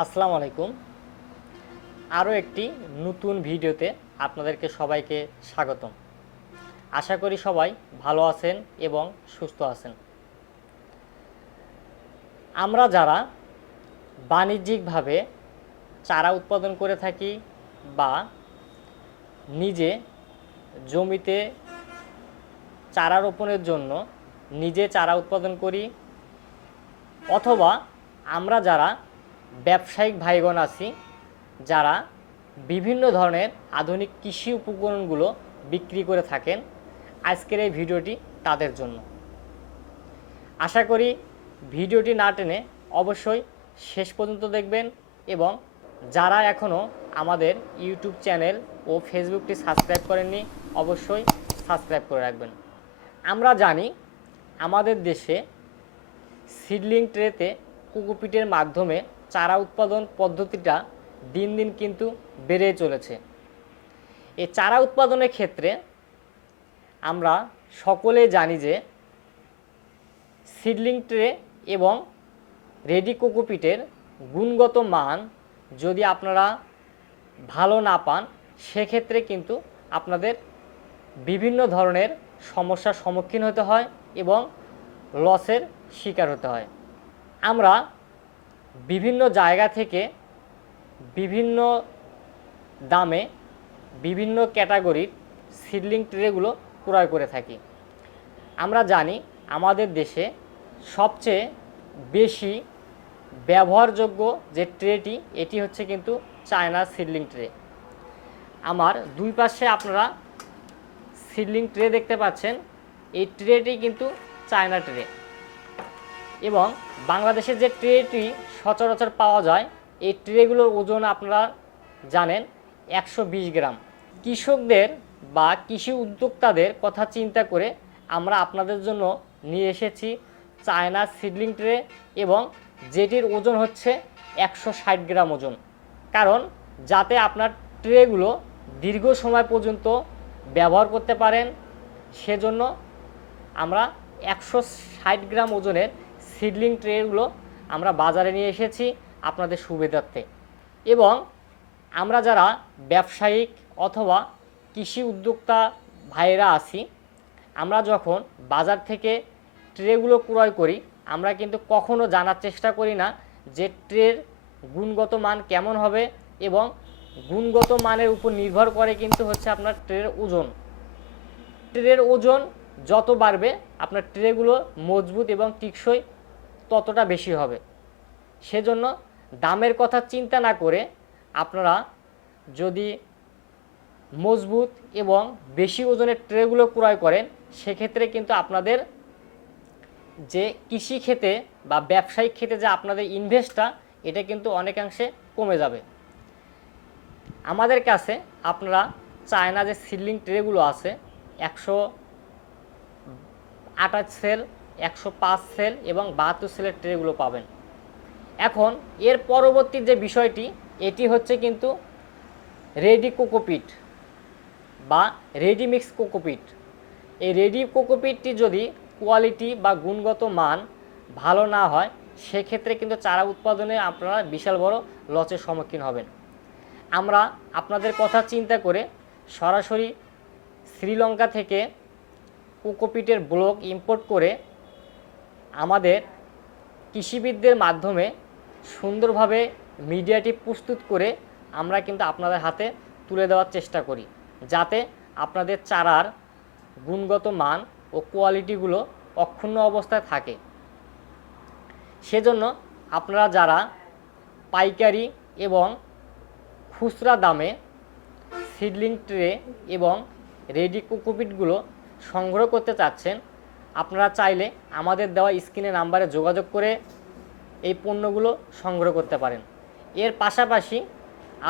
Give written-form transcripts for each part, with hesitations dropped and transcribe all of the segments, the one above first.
আসসালামু আলাইকুম। আরও একটি নতুন ভিডিওতে আপনাদেরকে সবাইকে স্বাগতম। আশা করি সবাই ভালো আছেন এবং সুস্থ আছেন। আমরা যারা বাণিজ্যিকভাবে চারা উৎপাদন করে থাকি বা নিজে জমিতে চারা রোপণের জন্য নিজে চারা উৎপাদন করি, অথবা আমরা যারা ব্যবসায়িক ভাইগণ আছি যারা বিভিন্ন ধরনের আধুনিক কৃষি উপকরণগুলো বিক্রি করে থাকেন, আজকের এই ভিডিওটি তাদের জন্য। আশা করি ভিডিওটি না টেনে অবশ্যই শেষ পর্যন্ত দেখবেন এবং যারা এখনও আমাদের ইউটিউব চ্যানেল ও ফেসবুকটি সাবস্ক্রাইব করেননি অবশ্যই সাবস্ক্রাইব করে রাখবেন। আমরা জানি আমাদের দেশে সিডলিং ট্রেতে কোকোপিটের মাধ্যমে চারা উৎপাদন পদ্ধতিটা দিন দিন কিন্তু বেড়েই চলেছে। এই চারা উৎপাদনের ক্ষেত্রে আমরা সকলেই জানি যে সিডলিং ট্রে এবং রেডি কোকোপিটের গুণগত মান যদি আপনারা ভালো না পান, সেক্ষেত্রে কিন্তু আপনাদের বিভিন্ন ধরনের সমস্যার সম্মুখীন হতে হয় এবং লসের শিকার হতে হয়। আমরা বিভিন্ন জায়গা থেকে বিভিন্ন দামে বিভিন্ন ক্যাটাগরির সিডলিং ট্রেগুলো ক্রয় করে থাকি। আমরা জানি আমাদের দেশে সবচেয়ে বেশি ব্যবহারযোগ্য যে ট্রেটি এটি হচ্ছে কিন্তু চায়না সিডলিং ট্রে। আমার দুই পাশে আপনারা সিডলিং ট্রে দেখতে পাচ্ছেন, এই ট্রেটি কিন্তু চায়না ট্রে এবং বাংলাদেশের যে ট্রেটি সচরাচর পাওয়া যায় এই ট্রেগুলোর ওজন আপনারা জানেন 120 গ্রাম। কৃষকদের বা কৃষি উদ্যোক্তাদের কথা চিন্তা করে আমরা আপনাদের জন্য নিয়ে এসেছি চায়না সিডলিং ট্রে এবং যেটির ওজন হচ্ছে 160 গ্রাম ওজন। কারণ যাতে আপনার ট্রেগুলো দীর্ঘ সময় পর্যন্ত ব্যবহার করতে পারেন, সেজন্য আমরা 160 গ্রাম ওজনের সিডলিং ট্রেগুলো আমরা বাজারে নিয়ে এসেছি আপনাদের সুবিধার্থে। এবং আমরা যারা ব্যবসায়িক অথবা কৃষি উদ্যোক্তা ভাইয়েরা আছি, আমরা যখন বাজার থেকে ট্রেগুলো ক্রয় করি আমরা কিন্তু কখনো জানার চেষ্টা করি না যে ট্রের গুণগত মান কেমন হবে, এবং গুণগত মানের উপর নির্ভর করে কিন্তু হচ্ছে আপনার ট্রের ওজন। ট্রের ওজন যত বাড়বে আপনার ট্রেগুলো মজবুত এবং টেকসই ততটা বেশি হবে। সেজন্য দামের কথা চিন্তা না করে আপনারা যদি মজবুত এবং বেশি ওজনের ট্রেগুলো ক্রয় করেন, সেক্ষেত্রে কিন্তু আপনাদের যে কৃষি ক্ষেতে বা ব্যবসায়িক ক্ষেতে যে আপনাদের ইনভেস্টটা এটা কিন্তু অনেকাংশে কমে যাবে। আমাদের কাছে আপনারা চায়না যে সিডলিং ট্রেগুলো আছে 128 সেল, 105 সেল এবং 72 সেলের ট্রেগুলো পাবেন। এখন এর পরবর্তী যে বিষয়টি এটি হচ্ছে কিন্তু রেডি কোকোপিট বা রেডি মিক্স কোকোপিট। এই রেডি কোকোপিটটি যদি কোয়ালিটি বা গুণগত মান ভালো না হয়, সেক্ষেত্রে কিন্তু চারা উৎপাদনে আপনারা বিশাল বড় লসের সম্মুখীন হবেন। আমরা আপনাদের কথা চিন্তা করে সরাসরি শ্রীলঙ্কা থেকে কোকোপিটের ব্লক ইম্পোর্ট করে আমাদের কৃষিবিদদের মাধ্যমে সুন্দরভাবে মিডিয়াটি প্রস্তুত করে আমরা কিন্তু আপনাদের হাতে তুলে দেওয়ার চেষ্টা করি, যাতে আপনাদের চারার গুণগত মান ও কোয়ালিটিগুলো অক্ষুণ্ণ অবস্থায় থাকে। সেজন্য আপনারা যারা পাইকারি এবং খুচরা দামে সিডলিং ট্রে এবং রেডি কোকোপিটগুলো সংগ্রহ করতে চাচ্ছেন, আপনারা চাইলে আমাদের দেওয়া স্ক্রিনে নাম্বারে যোগাযোগ করে এই পণ্যগুলো সংগ্রহ করতে পারেন। এর পাশাপাশি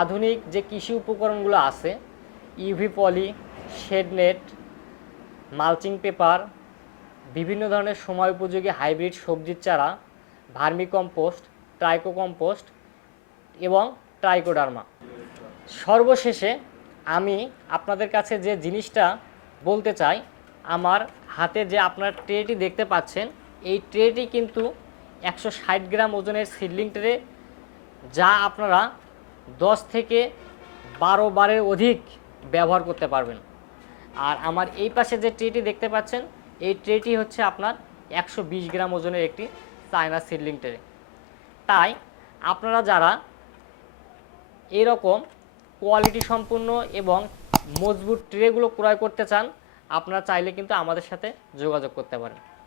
আধুনিক যে কৃষি উপকরণগুলো আছে, ইউভি পলি, শেডনেট, মালচিং পেপার, বিভিন্ন ধরনের সময় উপযোগী হাইব্রিড সবজির চারা, ভার্মি কম্পোস্ট, ট্রাইকো কম্পোস্ট এবং ট্রাইকোডার্মা। সর্বশেষে আমি আপনাদের কাছে যে জিনিসটা বলতে চাই, আমার হাতে যে আপনার ট্রেটি দেখতে পাচ্ছেন এই ট্রেটি কিন্তু 160 গ্রাম ওজনের সিডলিং ট্রে যা আপনারা 10 থেকে 12 বারের অধিক ব্যবহার করতে পারবেন। আর আমার এই পাশে যে ট্রেটি দেখতে পাচ্ছেন, এই ট্রেটি হচ্ছে আপনার 120 গ্রাম ওজনের একটি চায়না সিডলিং ট্রে। তাই আপনারা যারা এরকম কোয়ালিটি সম্পন্ন এবং মজবুত ট্রেগুলো ক্রয় করতে চান, আপনারা চাইলে কিন্তু আমাদের সাথে যোগাযোগ করতে পারেন।